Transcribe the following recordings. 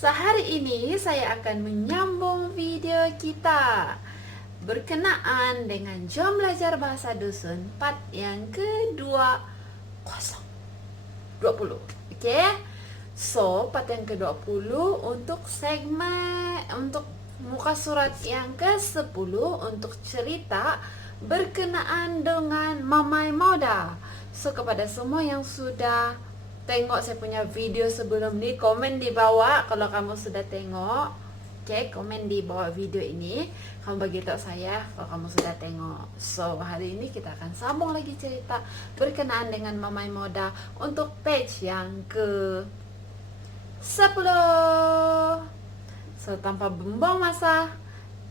Sehari ini saya akan menyambung video kita berkenaan dengan Jom Belajar Bahasa Dusun part yang ke-20. Oke? So, part yang ke-20 untuk segmen untuk muka surat yang ke-10 untuk cerita berkenaan dengan Mamai Moda. So, kepada semua yang sudah tengok saya punya video sebelum ni, komen di bawah kalau kamu sudah tengok. Oke, komen di bawah video ini. Kamu beritahu saya kalau kamu sudah tengok. So, hari ini kita akan sambung lagi cerita berkenaan dengan Mamai Moda untuk page yang ke-10. So, tanpa buang masa,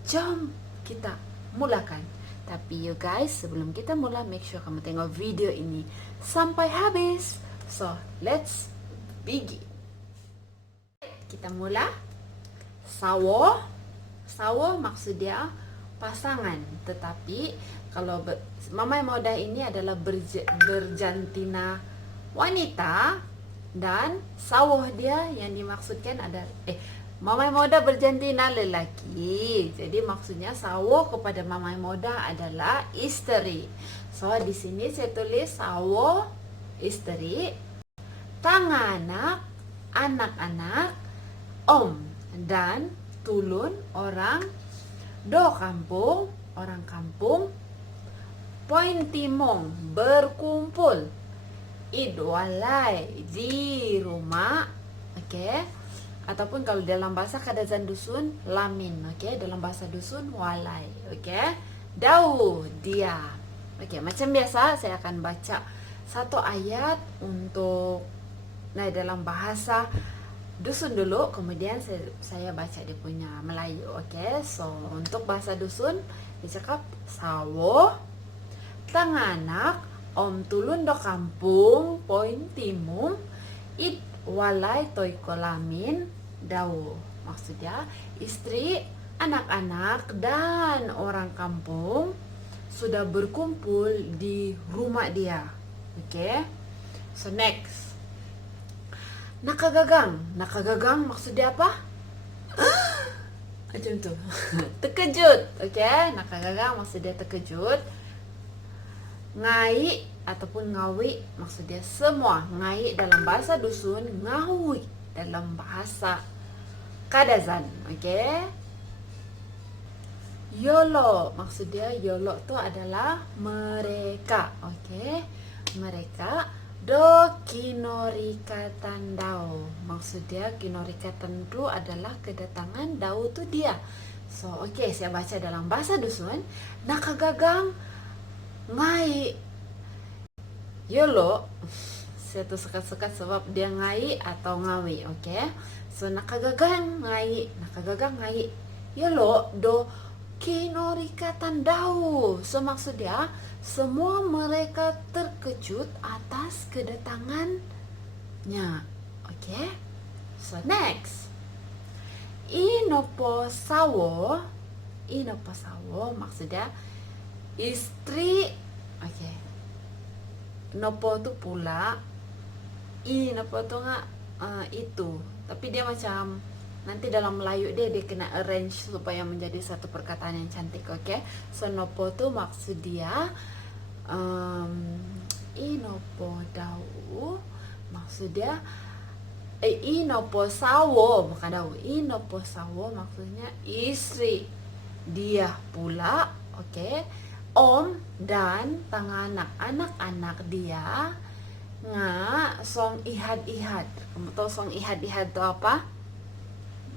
jom kita mulakan. Tapi you guys, sebelum kita mula, make sure kamu tengok video ini sampai habis. So, let's begin. Kita mula. Sawo. Sawo maksud dia pasangan. Tetapi kalau Mamai Moda ini adalah berjantina wanita, dan sawo dia yang dimaksudkan ada Mamai Moda berjantina lelaki. Jadi maksudnya sawo kepada Mamai Moda adalah isteri. So di sini saya tulis sawo isteri, tanganak anak-anak, om dan tulun orang, do kampung orang kampung, poin timong berkumpul, idwalai di rumah, oke? Ataupun kalau dalam bahasa Kadazan dusun lamin, oke? Dalam bahasa dusun walai, oke? Dau dia, oke? Macam biasa saya akan baca satu ayat untuk dalam bahasa dusun dulu, kemudian saya baca dia punya Melayu, oke? So untuk bahasa dusun dicakap sawo, tanganak, om tulun do kampung, poin timum, id walai toy kolamin, dau. Maksudnya istri, anak-anak, dan orang kampung sudah berkumpul di rumah dia. Oke? So next. Nakagagang. Nakagagang maksudnya apa? Macam tu. Terkejut. Oke? Nakagagang maksudnya terkejut. Ngai ataupun ngawi maksudnya semua. Ngai dalam bahasa dusun, ngawi dalam bahasa Kadazan. Oke? Yolo maksudnya yolo itu adalah mereka. Oke? Mereka. Do kinorikatan dau maksudnya kinorikatan itu adalah kedatangan, dau itu dia. So oke, saya baca dalam bahasa dusun. Nakagagang ngai yolo. Saya tuh sekat-sekat sebab dia ngai atau ngawi. Oke? So nakagagang ngai, nakagagang ngai yolo do kinorikatan dau. So maksudnya semua mereka terkejut atas kedatangannya. Oke? So next. Inopo sawo. Inopo sawo maksudnya istri. Oke. Nopo tu pula. Inopo tu nggak itu. Tapi dia macam nanti dalam Melayu dia kena arrange supaya menjadi satu perkataan yang cantik, oke? So nopo tu maksud dia inopo dau maksud dia inopo sawo, bukan dau. Inopo sawo maksudnya istri dia pula, oke? Om dan tanganak anak-anak dia nga song ihad-ihad. Kamu tahu song ihad-ihad itu apa?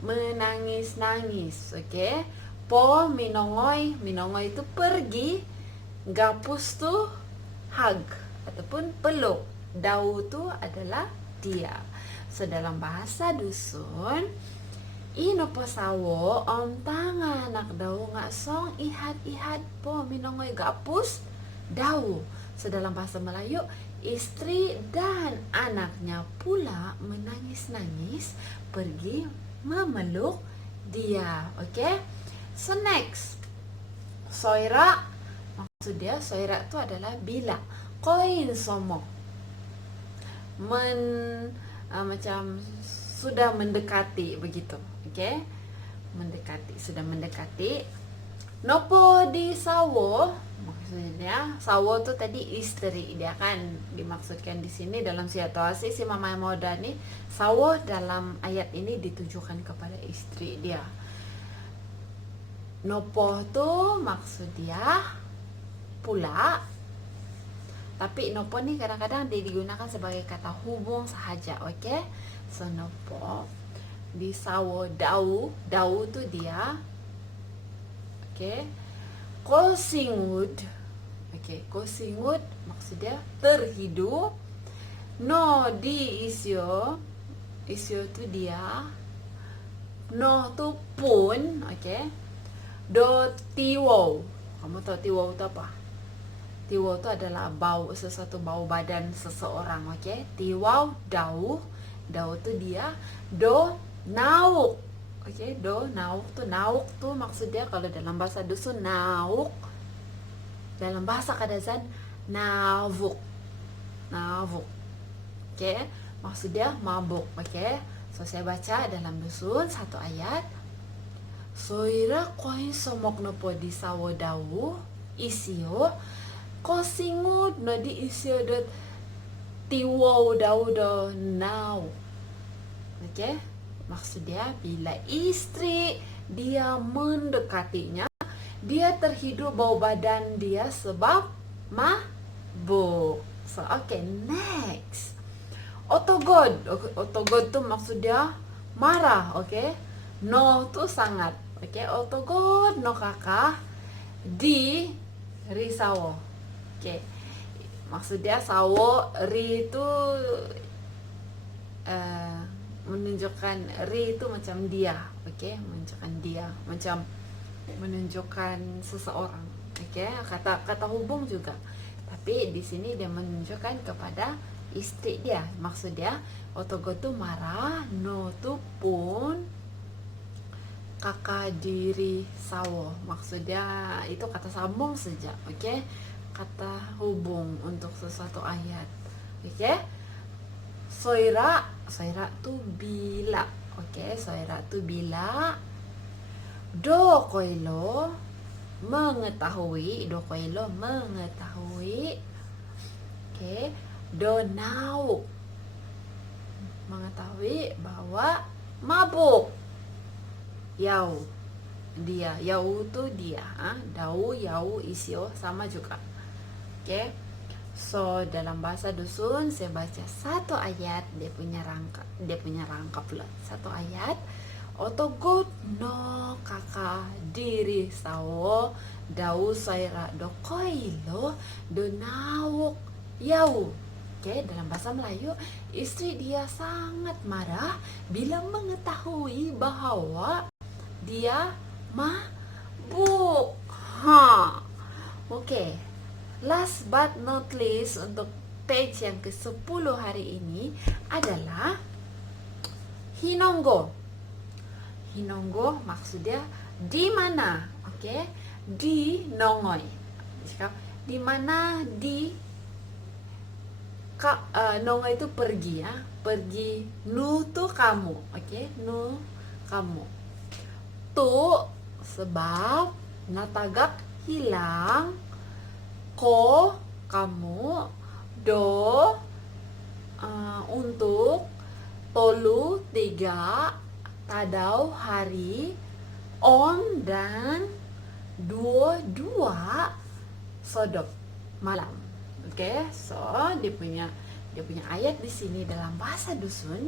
Menangis-nangis, oke? Po minongoy, minongoy itu pergi, gapus tuh hug ataupun peluk, dau itu adalah dia. So dalam bahasa dusun, inopo sawo om tanganak dau nggak song ihad-ihad po minongoy gapus dau. So dalam bahasa Melayu, istri dan anaknya pula menangis-nangis pergi memeluk dia. Oke? So next. Soira maksud dia, soira itu adalah bila. Koin somo. Macam sudah mendekati begitu. Oke. Mendekati, sudah mendekati. Nopo di sawo, maksudnya sawo tuh tadi istri dia kan dimaksudkan di sini dalam situasi si Mama Moda nih. Sawo dalam ayat ini ditujukan kepada istri dia. Nopo tuh maksud dia pula, tapi nopo nih kadang-kadang digunakan sebagai kata hubung sahaja. Oke. So nopo di sawo dau tuh dia. Oke. Kosingut. Oke, kosingut maksudnya terhidup. No di isyo tuh dia. No tuh pun. Oke. Do tiwo. Kamu tahu tiwo itu apa? Tiwo itu adalah sesuatu bau badan seseorang. Oke. Tiwau dau tuh dia. Do nauk. Oke, do nauk tuh maksudnya kalau dalam bahasa dusun nauk. Dalam bahasa Kadazan navuk. Oke, maksudnya mabuk. Oke. So saya baca dalam dusun satu ayat. Soira koin somok nopo di sawo dawu isio kosingut no di isio dot tiwo dawu do nau. Oke. Maksudnya bila istri dia mendekatinya, dia terhidup bau badan dia sebab mabuk. So, okay, next. Otogod tuh maksudnya marah, okay? No tuh sangat, okay? Otogod no kakak di risawo, okay? Maksudnya sawo ri itu menunjukkan ri itu macam dia, oke? Menunjukkan dia, macam menunjukkan seseorang, oke? Kata hubung juga, tapi di sini dia menunjukkan kepada istri dia. Maksudnya otogo tuh marah, no tuh pun kakak diri sawo. Maksudnya itu kata sambung saja, oke? Kata hubung untuk sesuatu ayat, oke? Soira tuh bila, oke? Soira tuh bila. Do koilo mengetahui, oke? Do nau mengetahui bahwa mabuk. Yau dia, yau tuh dia, dau yau isio sama juga, oke? So dalam bahasa dusun saya baca satu ayat, dia punya rangkap pula satu ayat. Otogot no kakak diri sawo dau saira do koilo do nawuk yau. Oke, dalam bahasa Melayu, istri dia sangat marah bila mengetahui bahwa dia mabuk. Oke. Last but not least untuk page yang ke-10 hari ini adalah hinonggo. Hinonggo maksudnya di mana, oke? Di nongoy. Di mana di nongoy itu pergi ya, pergi. Nu tuh kamu, oke? Nu kamu. Tu sebab, natagak hilang, ko kamu, do untuk, tolu 3, tadau hari, on dan dua sodok malam. Oke, so dia punya ayat di sini dalam bahasa dusun.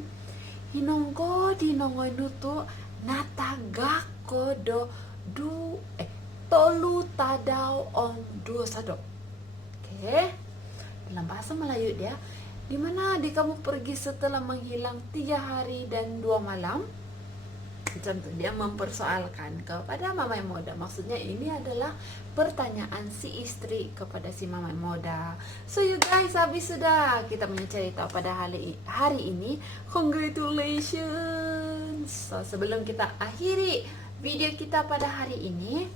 Hinonggo di nongoy nutu natagako do tolu tadau on dua sodok. Oke, dalam bahasa Melayu dia, di mana di kamu pergi setelah menghilang 3 hari dan 2 malam. Contoh dia mempersoalkan kepada Mama Moda. Maksudnya ini adalah pertanyaan si istri kepada si Mama Moda. So you guys, habis sudah kita punya cerita pada hari ini. Congratulations. So sebelum kita akhiri video kita pada hari ini,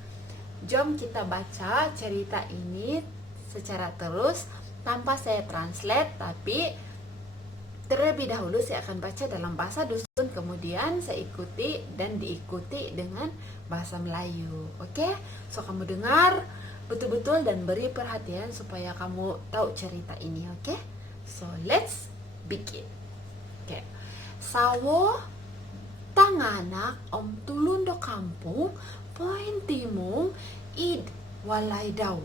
jom kita baca cerita ini secara terus tanpa saya translate, tapi Terlebih dahulu saya akan baca dalam bahasa dusun, kemudian saya ikuti dan diikuti dengan bahasa Melayu. Oke? So kamu dengar betul-betul dan beri perhatian supaya kamu tahu cerita ini, oke? So let's begin. Oke. Sawo tanganak om tulun do kampung poin timung id walai daw.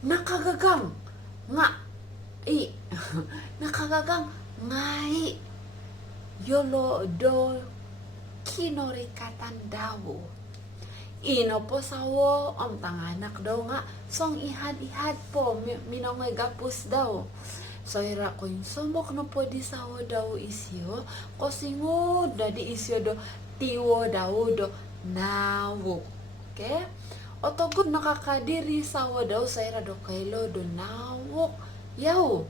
Nakagagang nga i nakagagang ngai yolo do kinorikatan daw. Ino po sawo om tanganak daw nga song ihad-ihad po minongay gapus daw. So ira ko yung sumbok no po di sawo daw isyo ko singod na di isyo do tiwo daw do nawo. Okay? Otogod nakakadiri sawo daw sa ira do kailo do nawo. Yaw.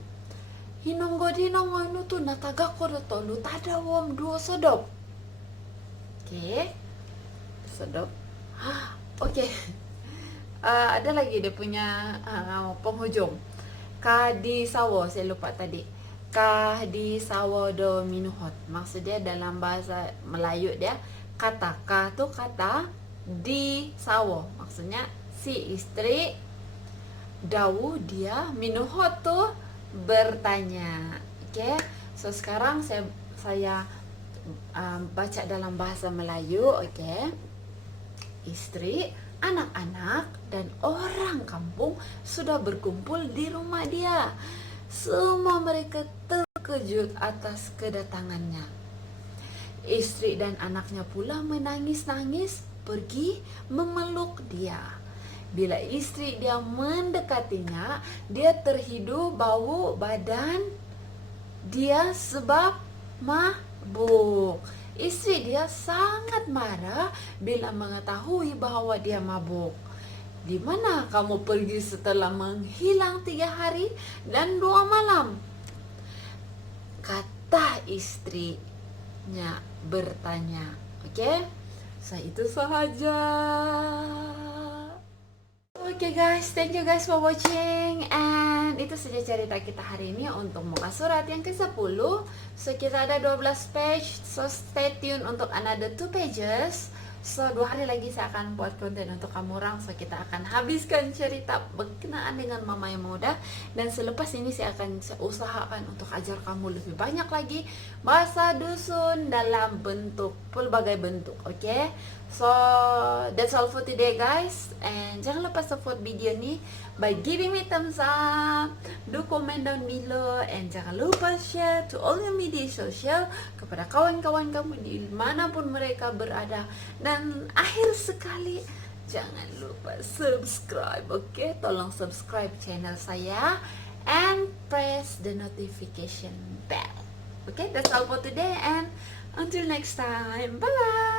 Hinonggod no to nataga ko do to lutada wom duo sodop. Okay? Sodop. Oke. Ada lagi dia punya penghujung. Kadi sawo, saya lupa tadi. Kadi sawo do minuhot. Maksudnya dalam bahasa Melayu dia kata ka tuh kata di sawo. Maksudnya si istri, dawu dia, minuhot tuh bertanya. Oke. So sekarang saya baca dalam bahasa Melayu, oke. Istri, anak-anak, dan orang kampung sudah berkumpul di rumah dia. Semua mereka terkejut atas kedatangannya. Istri dan anaknya pula menangis-nangis pergi memeluk dia. Bila istri dia mendekatinya, dia terhidu bau badan dia sebab mabuk. Istri dia sangat marah bila mengetahui bahwa dia mabuk. Di mana kamu pergi setelah menghilang 3 hari dan 2 malam? Kata istrinya bertanya. Oke? So itu sahaja. Oke guys, thank you guys for watching. And itu saja cerita kita hari ini untuk muka surat yang ke-10. So kita ada 12 page. So stay tune untuk another 2 pages. So 2 hari lagi saya akan buat konten untuk kamu orang. So kita akan habiskan cerita berkenaan dengan mama yang muda. Dan selepas ini saya usahakan untuk ajar kamu lebih banyak lagi bahasa dusun dalam pelbagai bentuk. Oke? So that's all for today guys. And jangan lupa support video ini by giving me thumbs up, do comment down below, and jangan lupa share to all your media social kepada kawan-kawan kamu di manapun mereka berada. Dan akhir sekali, jangan lupa subscribe, oke? Tolong subscribe channel saya and press the notification bell. Okay, that's all for today, and until next time, bye bye.